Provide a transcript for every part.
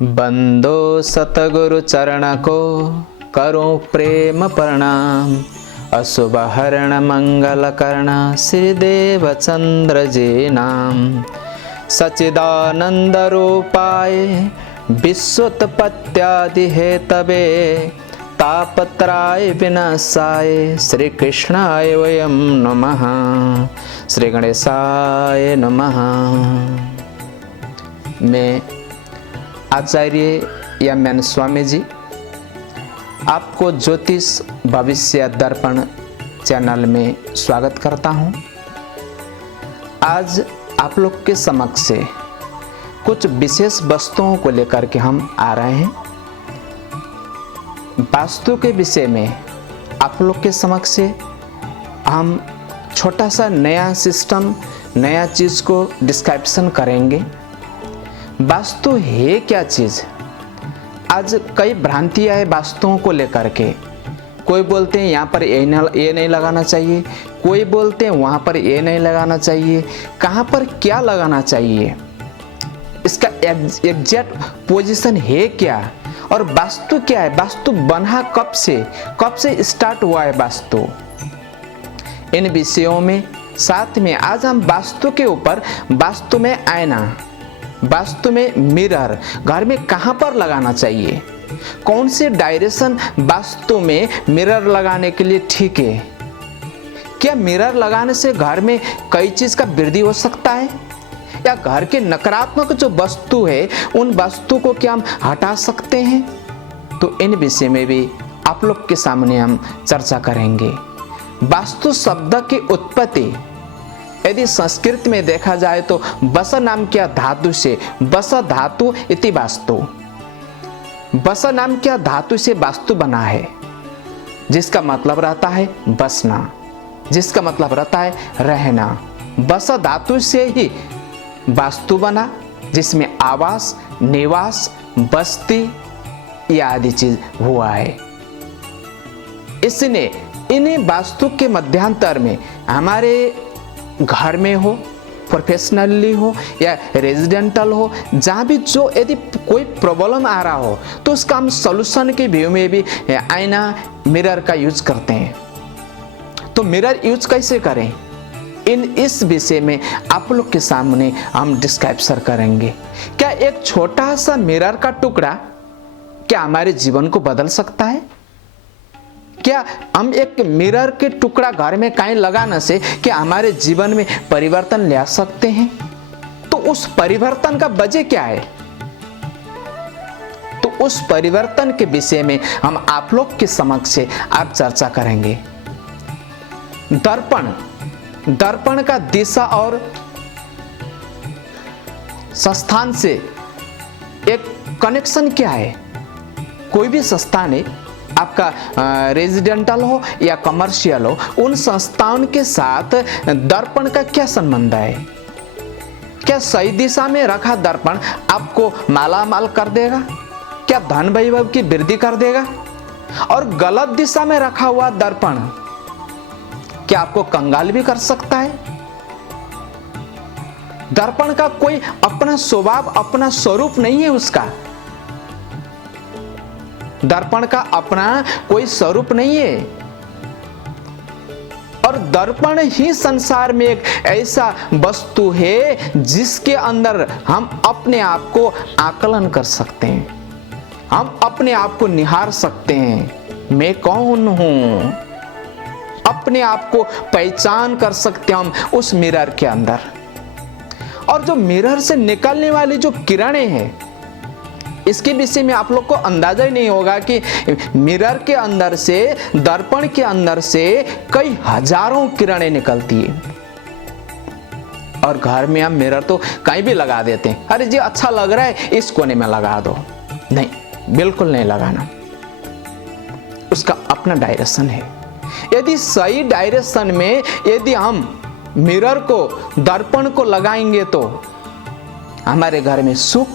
बंदो सतगुरु चरण को करूं प्रेम प्रणाम। अशुभ हरण मंगल करना श्रीदेव चंद्र जी नाम। सचिदानंद रूपाय विश्वोत्पत्त्यादि हेतवे तापत्राय विनाशाय श्री कृष्णाय वयं नमः। श्री गणेशाय नमः। मैं आचार्य एम.एन. स्वामी जी आपको ज्योतिष भविष्य दर्पण चैनल में स्वागत करता हूं। आज आप लोग के समक्ष से कुछ विशेष वस्तुओं को लेकर के हम आ रहे हैं। वास्तु के विषय में आप लोग के समक्ष से हम छोटा सा नया सिस्टम, नया चीज़ को डिस्क्रिप्शन करेंगे। वास्तु है क्या चीज़? आज कई भ्रांतियाँ है वास्तुओं को लेकर के। कोई बोलते हैं यहाँ पर ये नहीं लगाना चाहिए, कोई बोलते हैं वहाँ पर ये नहीं लगाना चाहिए। कहाँ पर क्या लगाना चाहिए, इसका एग्जैक्ट पोजीशन है क्या, और वास्तु क्या है, वास्तु बना कब से स्टार्ट हुआ है वास्तु, इन विषयों में साथ में आज हम वास्तु के ऊपर, वास्तु में आईना, वास्तु में मिरर घर में कहाँ पर लगाना चाहिए, कौन से डायरेक्शन वास्तु में मिरर लगाने के लिए ठीक है, क्या मिरर लगाने से घर में कई चीज का वृद्धि हो सकता है, या घर के नकारात्मक जो वस्तु है उन वस्तु को क्या हम हटा सकते हैं। तो इन विषय में भी आप लोग के सामने हम चर्चा करेंगे। वास्तु शब्द की उत्पत्ति यदि संस्कृत में देखा जाए तो बस नाम क्या धातु से, बस धातु इति वास्तु, बस नाम क्या धातु से वास्तु बना है, जिसका मतलब रहता है बसना, जिसका मतलब रहता है रहना। बस धातु से ही वास्तु बना, जिसमें आवास, निवास, बस्ती ये आदि चीज हुआ है। इसने इन्हीं वास्तु के मध्यांतर में हमारे घर में हो, प्रोफेशनली हो या रेजिडेंटल हो, जहाँ भी जो यदि कोई प्रॉब्लम आ रहा हो तो उसका हम सॉल्यूशन के व्यू में भी आईना, मिरर का यूज करते हैं। तो मिरर यूज कैसे करें, इस विषय में आप लोग के सामने हम डिस्क्रिप्शन करेंगे। क्या एक छोटा सा मिरर का टुकड़ा क्या हमारे जीवन को बदल सकता है? क्या हम एक मिरर के टुकड़ा घर में कहीं लगाने से क्या हमारे जीवन में परिवर्तन ला सकते हैं? तो उस परिवर्तन का वजह क्या है? तो उस परिवर्तन के विषय में हम आप लोग के समक्ष से आप चर्चा करेंगे। दर्पण का दिशा और संस्थान से एक कनेक्शन क्या है? कोई भी संस्थान है, आपका रेजिडेंटल हो या कमर्शियल हो, उन संस्थाओं के साथ दर्पण का क्या संबंध है? क्या सही दिशा में रखा दर्पण आपको मालामाल कर देगा? क्या धन वैभव की वृद्धि कर देगा? और गलत दिशा में रखा हुआ दर्पण क्या आपको कंगाल भी कर सकता है? दर्पण का कोई अपना स्वभाव, अपना स्वरूप नहीं है उसका। दर्पण का अपना कोई स्वरूप नहीं है, और दर्पण ही संसार में एक ऐसा वस्तु है जिसके अंदर हम अपने आप को आकलन कर सकते हैं, हम अपने आप को निहार सकते हैं, मैं कौन हूं, अपने आप को पहचान कर सकते हैं हम उस मिरर के अंदर। और जो मिरर से निकलने वाली जो किरणें हैं, इसके विषय में आप लोग को अंदाजा ही नहीं होगा कि मिरर के अंदर से, दर्पण के अंदर से कई हजारों किरणें निकलती है। और घर में हम मिरर तो कहीं भी लगा देते हैं, अरे जी अच्छा लग रहा है इस कोने में लगा दो, नहीं, बिल्कुल नहीं लगाना। उसका अपना डायरेक्शन है। यदि सही डायरेक्शन में यदि हम मिरर को, दर्पण को लगाएंगे तो हमारे घर में सुख,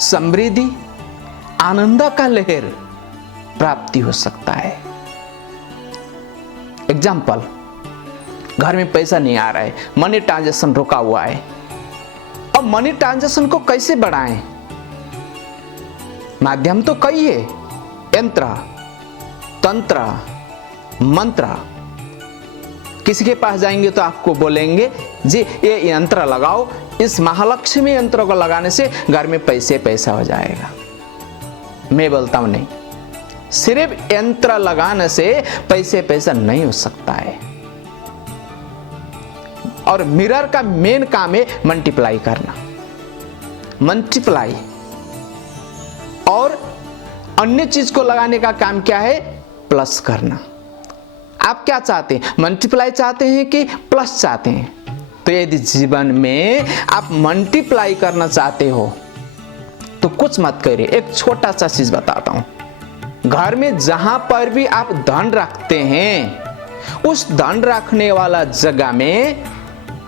समृद्धि, आनंद का लहर प्राप्ति हो सकता है। एग्जाम्पल, घर में पैसा नहीं आ रहा है, मनी ट्रांजैक्शन रुका हुआ है, अब मनी ट्रांजैक्शन को कैसे बढ़ाएं? माध्यम तो कई है, यंत्र, तंत्र, मंत्र। किसी के पास जाएंगे तो आपको बोलेंगे जी ये यंत्र लगाओ, इस महालक्ष्मी यंत्र को लगाने से घर में पैसा हो जाएगा। मैं बोलता हूं नहीं, सिर्फ यंत्र लगाने से पैसा नहीं हो सकता है। और मिरर का मेन काम है मल्टीप्लाई करना, मल्टीप्लाई। और अन्य चीज को लगाने का काम क्या है? प्लस करना। आप क्या चाहते हैं? मल्टीप्लाई चाहते हैं कि प्लस चाहते हैं? तो यदि जीवन में आप मल्टीप्लाई करना चाहते हो तो कुछ मत करिए। एक छोटा सा चीज बताता हूं। घर में जहां पर भी आप धन रखते हैं, उस धन रखने वाला जगह में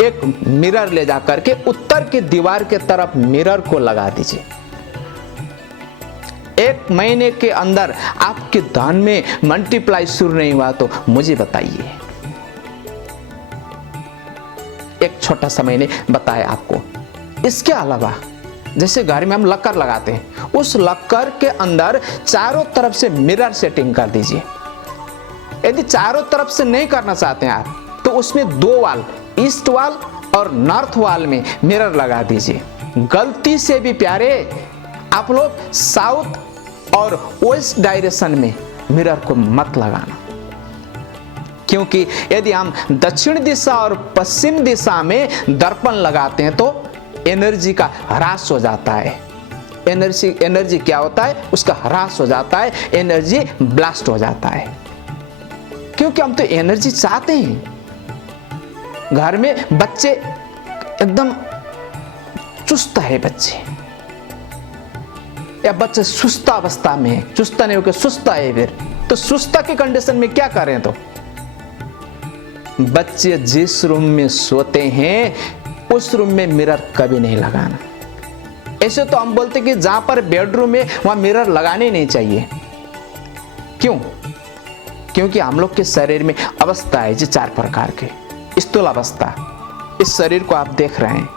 एक मिरर ले जाकर के उत्तर के दीवार के तरफ मिरर को लगा दीजिए। 1 महीने के अंदर आपके धन में मल्टीप्लाई शुरू नहीं हुआ तो मुझे बताइए। एक छोटा सा मैंने बताया आपको। इसके अलावा जैसे घर में हम लक्कर लगाते हैं, उस लक्कर के अंदर चारों तरफ से मिरर सेटिंग कर दीजिए। यदि चारों तरफ से नहीं करना चाहते हैं आप, तो उसमें 2 वाल, ईस्ट वाल और नॉर्थ वाल में मिरर लगा दीजिए। गलती से भी प्यारे आप लोग साउथ और वेस्ट डायरेक्शन में मिरर को मत लगाना, क्योंकि यदि हम दक्षिण दिशा और पश्चिम दिशा में दर्पण लगाते हैं तो एनर्जी का ह्रास हो जाता है। एनर्जी क्या होता है? उसका ह्रास हो जाता है, एनर्जी ब्लास्ट हो जाता है। क्योंकि हम तो एनर्जी चाहते हैं। घर में बच्चे एकदम चुस्त है बच्चे, या बच्चे सुस्त अवस्था में है, चुस्त नहीं होकर सुस्त है, फिर तो सुस्ता के कंडीशन में क्या करें? तो बच्चे जिस रूम में सोते हैं उस रूम में मिरर कभी नहीं लगाना। ऐसे तो हम बोलते कि जहां पर बेडरूम है वहां मिरर लगाने नहीं चाहिए। क्यों? क्योंकि हम लोग के शरीर में अवस्था है जी 4 प्रकार के। स्थूल अवस्था, इस शरीर को आप देख रहे हैं,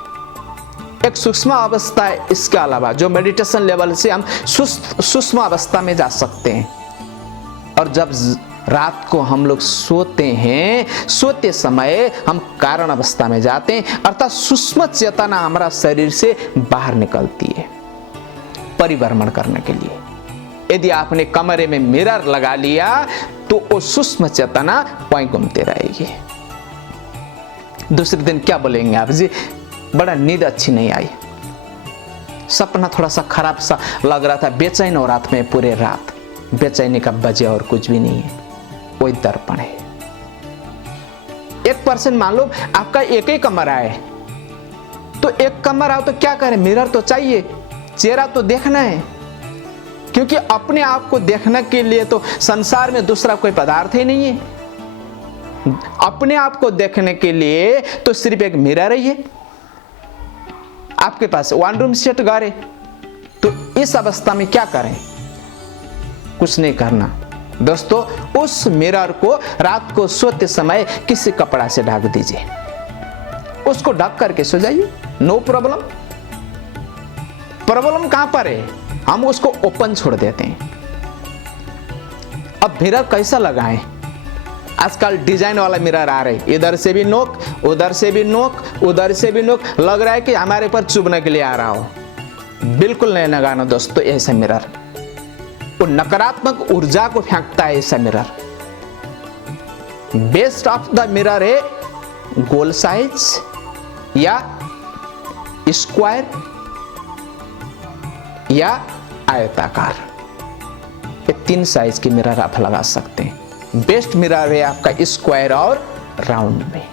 एक सूक्ष्म अवस्था है। इसके अलावा जो मेडिटेशन लेवल से हम सूक्ष्म अवस्था में जा सकते हैं। और जब रात को हम लोग सोते हैं, सोते समय हम कारण अवस्था में जाते हैं, अर्थात सूक्ष्म चेतना हमारा शरीर से बाहर निकलती है परिभ्रमण करने के लिए। यदि आपने कमरे में मिरर लगा लिया तो वो सूक्ष्म चेतना वहीं घूमते रहेगी। दूसरे दिन क्या बोलेंगे आप? जी बड़ा नींद अच्छी नहीं आई, सपना थोड़ा सा खराब सा लग रहा था, बेचैन हो रात में पूरे रात। बेचैनी का वजह और कुछ भी नहीं है, कोई दर्पण है। 1% मान लो आपका एक ही कमरा है, तो एक कमरा हो तो क्या करें? मिरर तो चाहिए, चेहरा तो देखना है। क्योंकि अपने आप को देखने के लिए तो संसार में दूसरा कोई पदार्थ ही नहीं है। अपने आप को देखने के लिए तो सिर्फ एक मिरर ही है। आपके पास 1 रूम सेट घर है, तो इस अवस्था में क्या करें? कुछ नहीं करना दोस्तों। उस मिरर को रात को सोते समय किसी कपड़ा से ढक दीजिए, उसको ढक करके सो जाइए, नो प्रॉब्लम। प्रॉब्लम कहां पर है? हम उसको ओपन छोड़ देते हैं। अब मिरर कैसा लगाएं? आजकल डिजाइन वाला मिरर आ रहे, इधर से भी नोक, उधर से भी नोक, उधर से भी नोक, लग रहा है कि हमारे पर चुभने के लिए आ रहा हो। बिल्कुल नहीं लगाना दोस्तों ऐसा मिरर, वो नकारात्मक ऊर्जा को फेंकता है ऐसा mirror. Best of the mirror है गोल साइज या स्क्वायर या आयताकार, ये 3 साइज के मिरर आप लगा सकते हैं। बेस्ट मिरर है आपका स्क्वायर और राउंड में।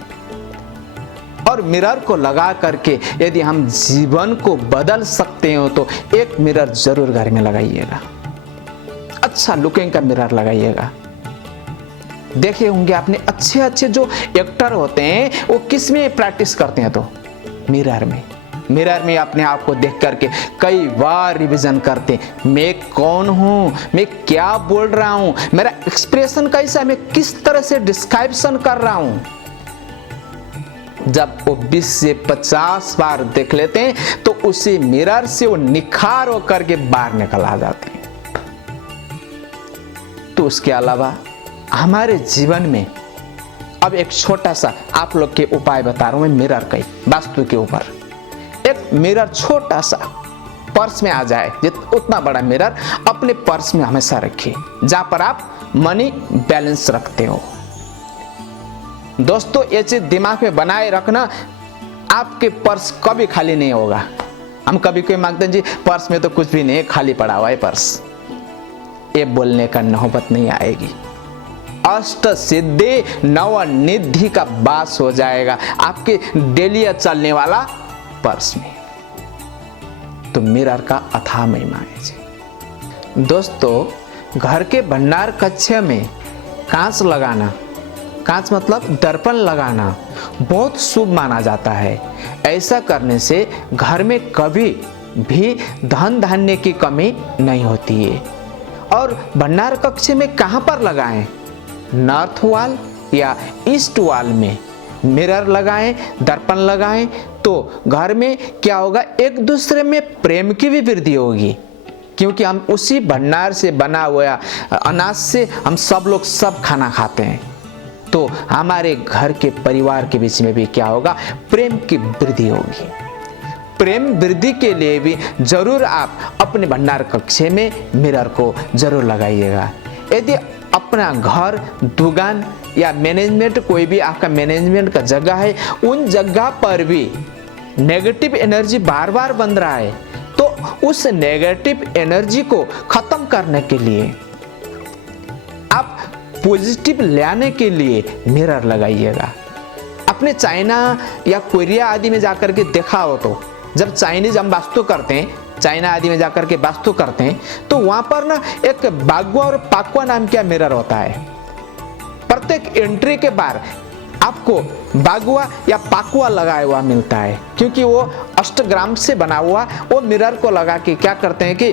और मिरर को लगा करके यदि हम जीवन को बदल सकते हो तो एक मिरर जरूर घर में लगाइएगा। अच्छा लुकिंग का मिरर लगाइएगा। देखे होंगे आपने अच्छे अच्छे जो एक्टर होते हैं वो किस में प्रैक्टिस करते हैं? तो मिरर में। मिरर में अपने आप को देख करके कई बार रिवीजन करते हैं, मैं कौन हूं, मैं क्या बोल रहा हूं, मेरा एक्सप्रेशन कैसा है, मैं किस तरह से डिस्क्रिप्शन कर रहा हूं। जब वो 20 से 50 बार देख लेते हैं तो उसी मिरर से वो निखार होकर के बाहर निकल आ जाते हैं। तो उसके अलावा हमारे जीवन में अब एक छोटा सा आप लोग के उपाय बता रहा हूं मैं, मिरर का वास्तु के ऊपर। एक मिरर छोटा सा पर्स में आ जाए, उतना बड़ा मिरर अपने पर्स में हमेशा रखिए जहां पर आप मनी बैलेंस रखते हो। दोस्तों ये चीज दिमाग में बनाए रखना, आपके पर्स कभी खाली नहीं होगा। हम कभी कोई मांगते हैं जी पर्स में तो कुछ भी नहीं है, खाली पड़ा हुआ है पर्स, ये बोलने का नौबत नहीं आएगी। अष्ट सिद्धि नवनिधि का वास हो जाएगा आपके डेली चलने वाला पर्स में। तो मिरर का अथाह महिमा है जी। दोस्तों घर के भंडार कक्ष में कांच लगाना, कांच मतलब दर्पण लगाना बहुत शुभ माना जाता है। ऐसा करने से घर में कभी भी धन धान्य की कमी नहीं होती है। और भंडार कक्ष में कहां पर लगाएं? नॉर्थ वॉल या ईस्ट वॉल में मिरर लगाएं, दर्पण लगाएं, तो घर में क्या होगा, एक दूसरे में प्रेम की भी वृद्धि होगी। क्योंकि हम उसी भंडार से बना हुआ अनाज से हम सब लोग सब खाना खाते हैं, तो हमारे घर के परिवार के बीच में भी क्या होगा, प्रेम की वृद्धि होगी। प्रेम वृद्धि के लिए भी जरूर आप अपने भंडार कक्ष में मिरर को जरूर लगाइएगा। यदि अपना घर, दुकान या मैनेजमेंट, कोई भी आपका मैनेजमेंट का जगह है, उन जगह पर भी नेगेटिव एनर्जी बार बार बन रहा है, तो उस नेगेटिव एनर्जी को खत्म करने के लिए, आप पॉजिटिव लाने के लिए मिरर लगाइएगा। अपने चाइना या कोरिया आदि में जाकर के देखा हो तो जब चाइनीज हम वास्तु करते हैं, चाइना आदि में जाकर के वास्तु करते हैं, तो वहां पर ना एक बागवा और पाकवा नाम का मिरर होता है। प्रत्येक एंट्री के बाहर आपको बागवा या पाकवा लगाया हुआ मिलता है, क्योंकि वो अष्टग्राम से बना हुआ वो मिरर को लगा के क्या करते हैं कि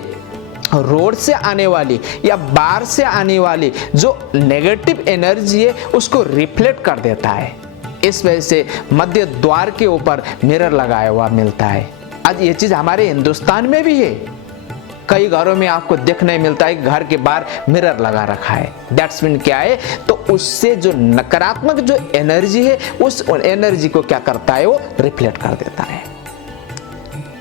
रोड से आने वाली या बाहर से आने वाली जो नेगेटिव एनर्जी है उसको रिफ्लेक्ट कर देता है। इस वजह से मध्य द्वार के ऊपर मिरर लगाया हुआ मिलता है। आज ये चीज हमारे हिंदुस्तान में भी है, कई घरों में आपको देखने मिलता है कि घर के बाहर मिरर लगा रखा है। दैट्स मीन क्या है, तो उससे जो नकारात्मक जो एनर्जी है उस एनर्जी को क्या करता है, वो रिफ्लेक्ट कर देता है।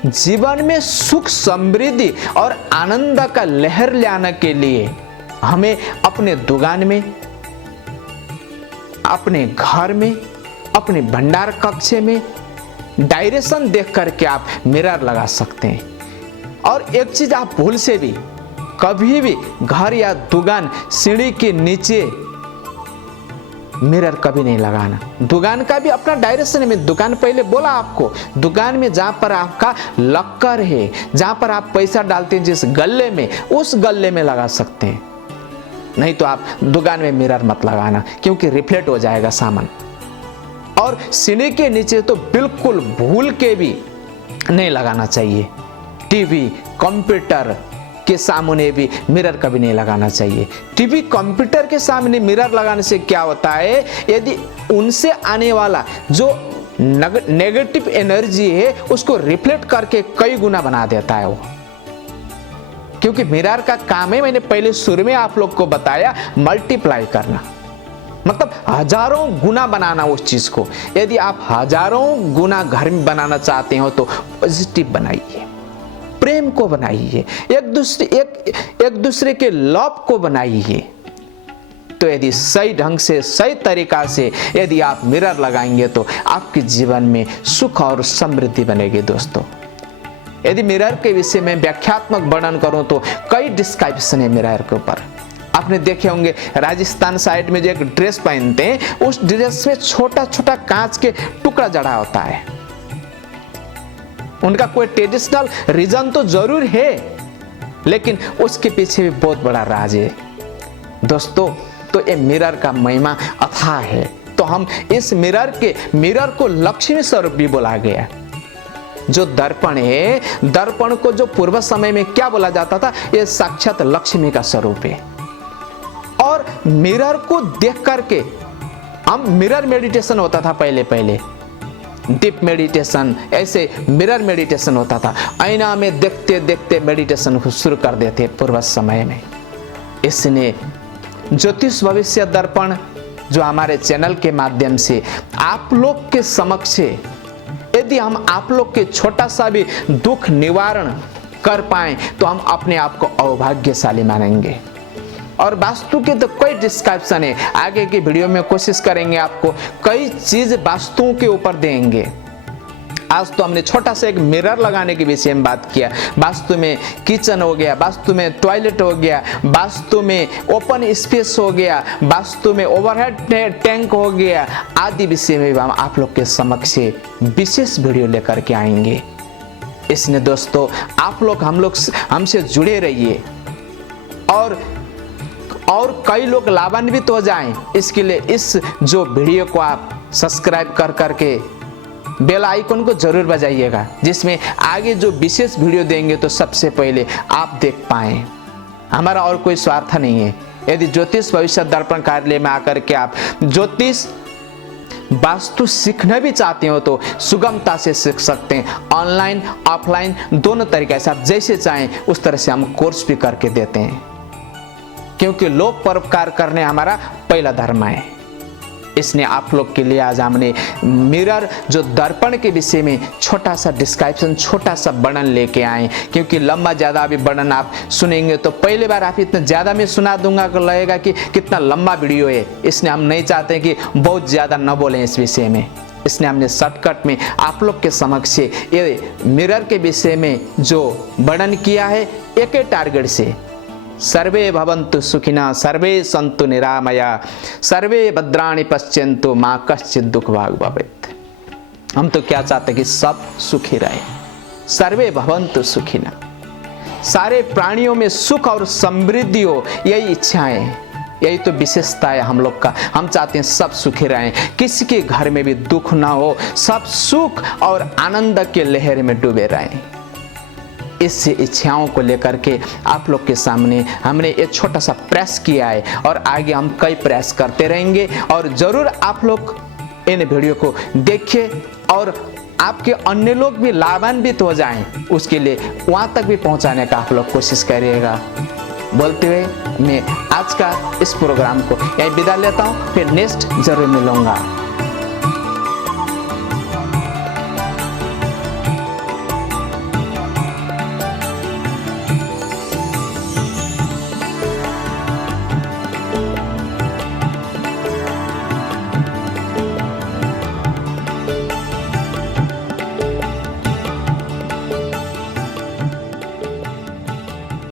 जीवन में सुख, समृद्धि और आनंद का लहर लाने के लिए हमें अपने दुकान में, अपने घर में, अपने भंडार कक्ष में डायरेक्शन देख करके आप मिरर लगा सकते हैं। और एक चीज आप भूल से भी कभी भी घर या दुकान सीढ़ी के नीचे मिरर कभी नहीं लगाना। दुकान का भी अपना डायरेक्शन में, दुकान पहले बोला आपको, दुकान में जहां पर आपका लॉकर है, जहां पर आप पैसा डालते हैं जिस गल्ले में, उस गल्ले में लगा सकते हैं। नहीं तो आप दुकान में मिरर मत लगाना, क्योंकि रिफ्लेक्ट हो जाएगा सामान। और सीढ़ी के नीचे तो बिल्कुल भूल के भी नहीं लगाना चाहिए। टीवी, कंप्यूटर के सामने भी मिरर कभी नहीं लगाना चाहिए। टीवी, कंप्यूटर के सामने मिरर लगाने से क्या होता है, यदि उनसे आने वाला जो नेगेटिव एनर्जी है उसको रिफ्लेक्ट करके कई गुना बना देता है वो। क्योंकि मिरर का काम है, मैंने पहले शुरू में आप लोग को बताया, मल्टीप्लाई करना, मतलब हजारों गुना बनाना उस चीज को। यदि आप हजारों गुना घर में बनाना चाहते हो तो पॉजिटिव बनाइए, प्रेम को बनाइए, एक दूसरे के लव को बनाइए। तो यदि सही ढंग से, सही तरीका से यदि आप मिरर लगाएंगे तो आपके जीवन में सुख और समृद्धि बनेगी। दोस्तों यदि मिरर के विषय में व्याख्यात्मक वर्णन करूं तो कई डिस्क्रिप्शन है मिरर के ऊपर। आपने देखे होंगे राजस्थान साइड में जो एक ड्रेस पहनते हैं, उस ड्रेस में छोटा छोटा कांच के टुकड़ा जड़ा होता है। उनका कोई ट्रेडिशनल रीजन तो जरूर है, लेकिन उसके पीछे भी बहुत बड़ा राज है। दोस्तों तो ये मिरर का महिमा अथाह है। तो हम इस मिरर को लक्ष्मी स्वरूप भी बोला गया। जो दर्पण है, दर्पण को जो पूर्व समय में क्या बोला जाता था, ये साक्षात लक्ष्मी का स्वरूप है। और मिरर को देख करके हम, मिरर मेडिटेशन होता था पहले डीप मेडिटेशन, ऐसे मिरर मेडिटेशन होता था। आईना में देखते देखते मेडिटेशन शुरू कर देते पूर्व समय में। इसने ज्योतिष भविष्य दर्पण जो हमारे चैनल के माध्यम से आप लोग के समक्ष, यदि हम आप लोग के छोटा सा भी दुख निवारण कर पाए तो हम अपने आप को अभाग्यशाली मानेंगे। और वास्तु के तो कई डिस्क्रिप्शन है, आगे की वीडियो में कोशिश करेंगे आपको कई चीज वास्तुओं के ऊपर देंगे। आज तो हमने छोटा सा एक मिरर लगाने के विषय में बात किया, वास्तु में किचन हो गया, वास्तु में टॉयलेट हो गया, वास्तु में ओपन स्पेस हो गया, वास्तु में ओवरहेड टैंक हो गया, आदि विषय में हम आप लोग के समक्ष विशेष वीडियो लेकर के आएंगे। इसलिए दोस्तों आप लोग हमसे जुड़े रहिए और कई लोग लाभान्वित हो जाएं, इसके लिए इस जो वीडियो को आप सब्सक्राइब कर करके बेल आइकन को जरूर बजाइएगा, जिसमें आगे जो विशेष वीडियो देंगे तो सबसे पहले आप देख पाएं। हमारा और कोई स्वार्थ नहीं है। यदि ज्योतिष भविष्य दर्पण कार्यालय में आकर के आप ज्योतिष वास्तु सीखना भी चाहते हो तो सुगमता से सीख सकते हैं। ऑनलाइन ऑफलाइन दोनों तरीके से आप जैसे चाहें उस तरह से हम कोर्स भी करके देते हैं, क्योंकि लोक परोपकार करने हमारा पहला धर्म है। इसने आप लोग के लिए आज हमने मिरर जो दर्पण के विषय में छोटा सा डिस्क्रिप्शन, छोटा सा वर्णन लेके आए, क्योंकि लंबा ज़्यादा भी वर्णन आप सुनेंगे तो पहली बार आप इतना ज़्यादा में सुना दूंगा तो लगेगा कि कितना लंबा वीडियो है। इसलिए हम नहीं चाहते कि बहुत ज़्यादा न बोलें इस विषय में, इसलिए हमने शॉर्टकट में आप लोग के समक्ष ये मिरर के विषय में जो वर्णन किया है एक ही टारगेट से, सर्वे भवन्तु सुखिनः सर्वे सन्तु निरामया सर्वे भद्राणि पश्यन्तु मां कश्चित् दुःख भाग् भवेत्। हम तो क्या चाहते हैं कि सब सुखी रहे, सर्वे भवन्तु सुखिनः, सारे प्राणियों में सुख और समृद्धि हो, यही इच्छाएं, यही तो विशेषता है हम लोग का। हम चाहते हैं सब सुखी रहें, किसी के घर में भी दुख ना हो, सब सुख और आनंद के लहर में डूबे रहें। इस इच्छाओं को लेकर के आप लोग के सामने हमने एक छोटा सा प्रयास किया है और आगे हम कई प्रयास करते रहेंगे। और जरूर आप लोग इन वीडियो को देखिए और आपके अन्य लोग भी लाभान्वित हो जाएं, उसके लिए वहां तक भी पहुंचाने का आप लोग कोशिश करिएगा। बोलते हुए मैं आज का इस प्रोग्राम को यहीं विदा लेता हूं, फिर नेक्स्ट जरूर मिलूंगा।